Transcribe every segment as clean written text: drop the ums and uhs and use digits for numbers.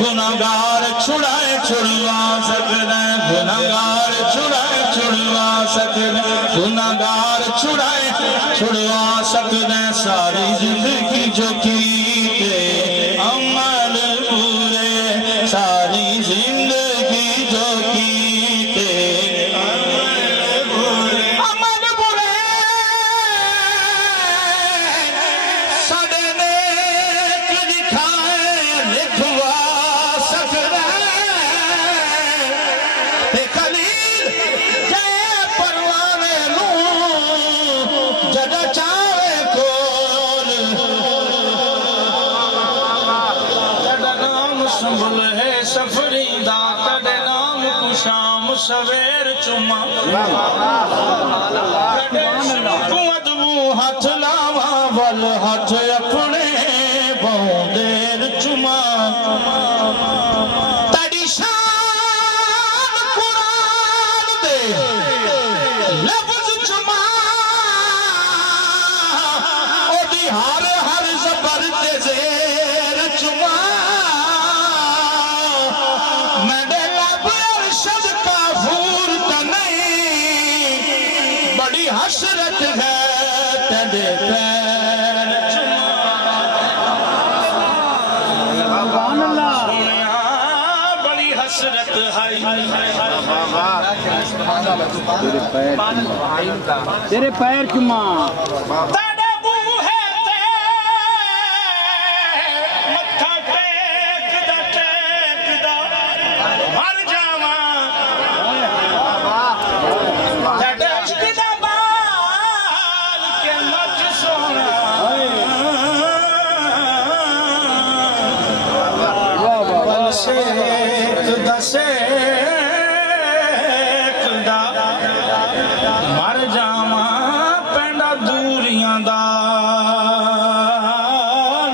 گناہگار چھڑائے چھڑوا سکنا گناہگار چھڑائے چھڑوا سکنا گناہگار چھڑائے چھڑوا سکنا ساری زندگی جو کیتے عمل برے ساری زندگی جو کیتے عمل برے ساڑے نیک لکھائے لکھوا سکنا اے خلیل جائے پروانے جدہ چاہے کول جدہ نام سنبھل ہے سفری دا کڑے نام کشام سویر چما کڑے شنکو ادبو ہاتھ لاوا ول ہاتھ اپنے بہن دیر چما تڑی شان قرآن دے لفظ چما ہر زبر تے زیر چما میرے لب ارشد کافور تنہیں بڑی حسرت ہے تیرے پیر چما سنیا بڑی حسرت ہے تیرے پیر چما مر جاواں پینڈا دوریاں دا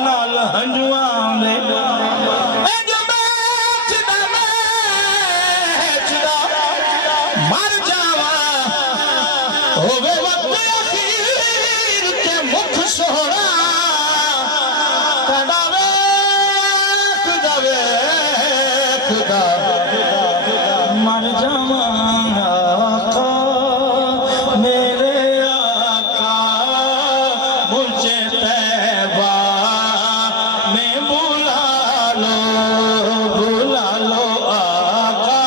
نال ہنجواں دے اے جو بیچدا مر جاواں ہووے وقت اخیر تے مکھ سوہنا پینڈا ویکھدا مر جاواں آقا میرے آقا مجھے طیبہ میں بلا لو آقا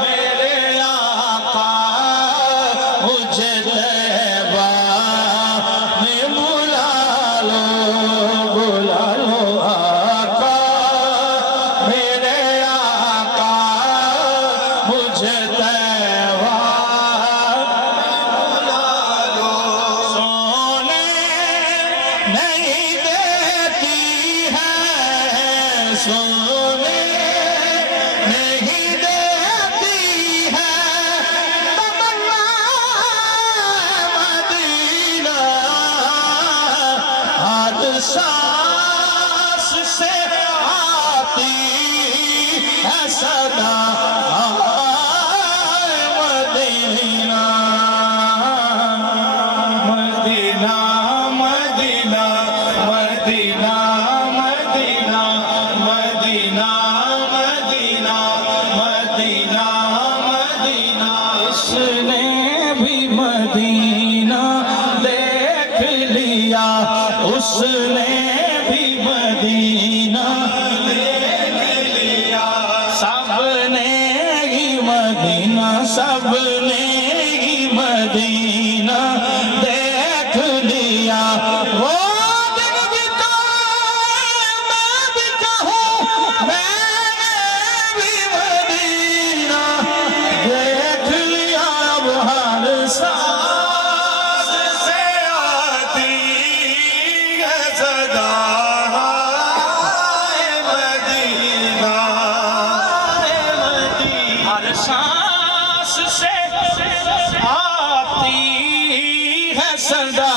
میرے آقا مجھے طیبہ میں بلا لو آقا میرے آقا مجھے طیبہ سونے نہیں دیتی ہے سونے نہیں دیتی ہے تمنا مدینہ ہر سانس سے آتی ہے صدا مدینہ مدینہ مدینہ مدینہ مدینہ مدینہ مدینہ مدینہ مدینہ اس نے بھی مدینہ دیکھ لیا اس نے بھی مدینہ دیکھ لیا سب نے ہی مدینہ سب نے ہی مدینہ دیکھ لیا وہ دن بھی میں بھی کہوں میں نے بھی مدینہ دیکھ لیا اب ہر سانس سے آتی ہے صدا مدینہ ہر سانس سے آتی ہے صدا